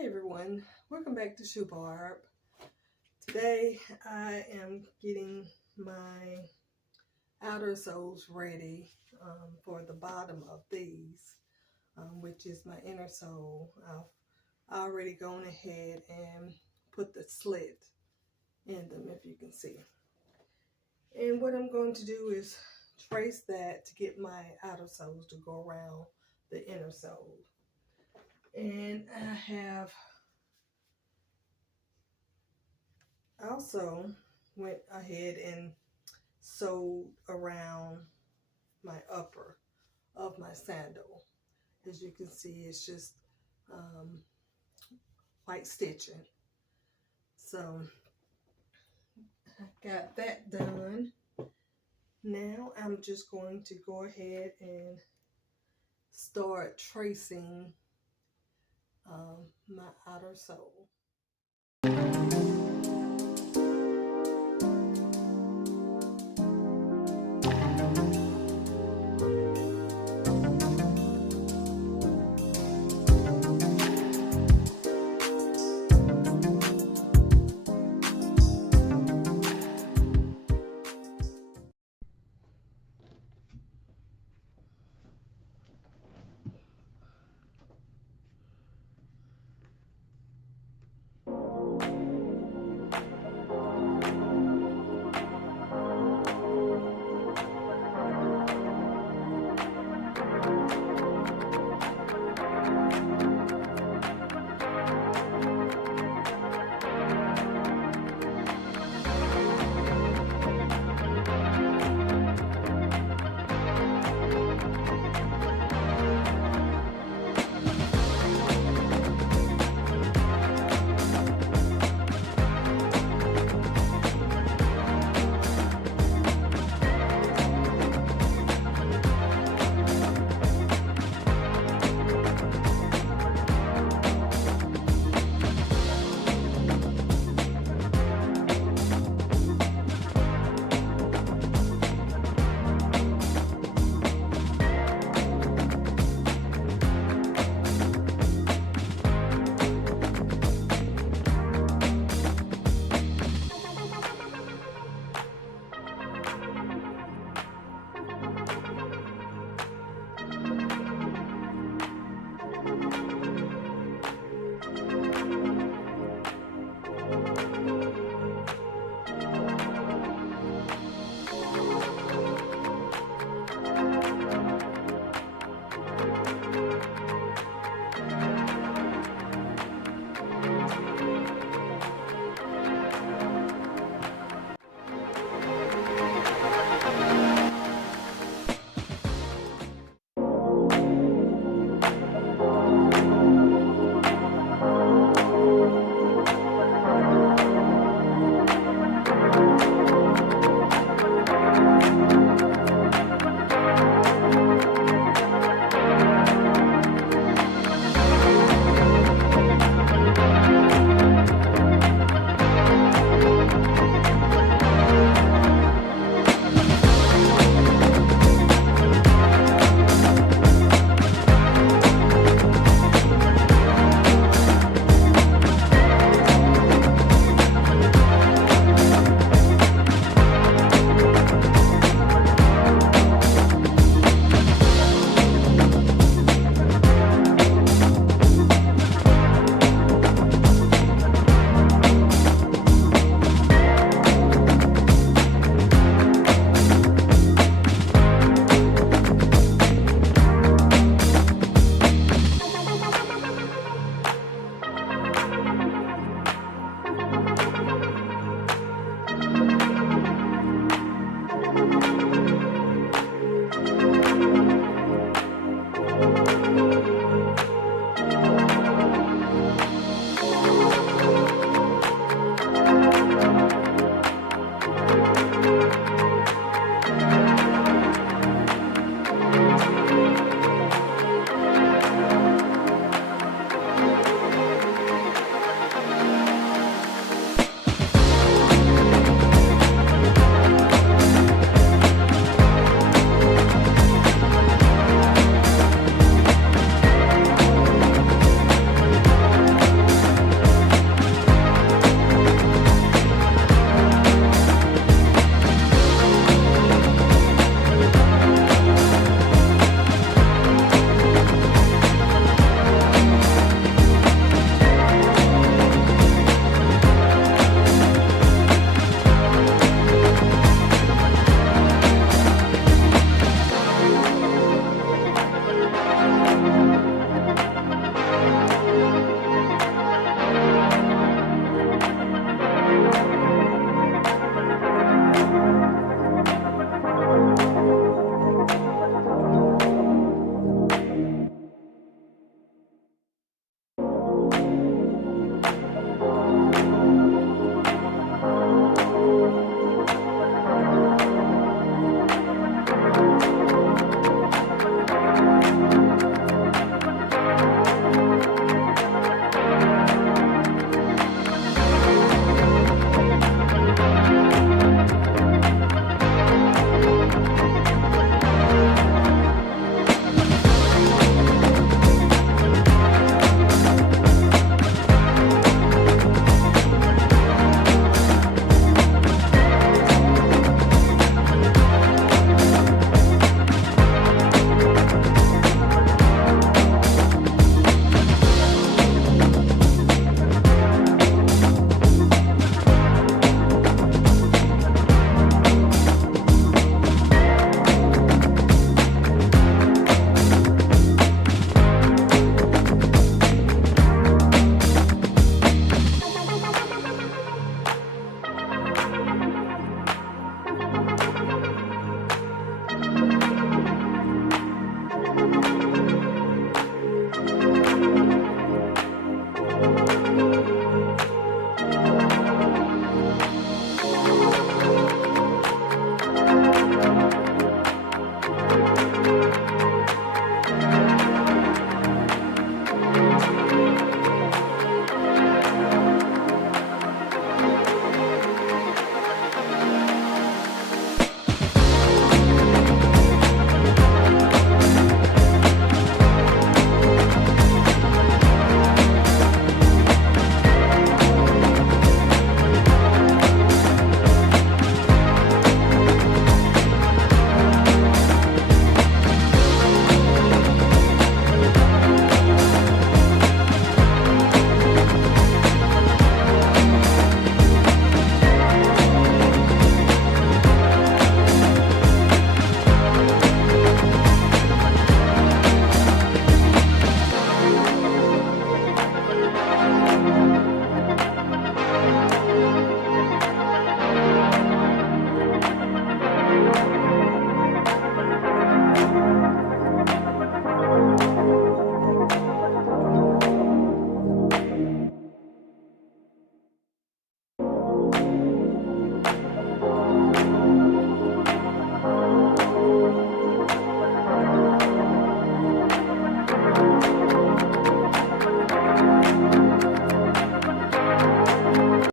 Hey everyone, welcome back to Shoebarb. Today I am getting my outer soles ready for the bottom of these, which is my inner sole. I've already gone ahead and put the slit in them, if you can see. And what I'm going to do is trace that to get my outer soles to go around the inner sole. And I have also went ahead and sewed around my upper of my sandal. As you can see, it's just white stitching. So I got that done. Now I'm just going to go ahead and start tracing my outer sole.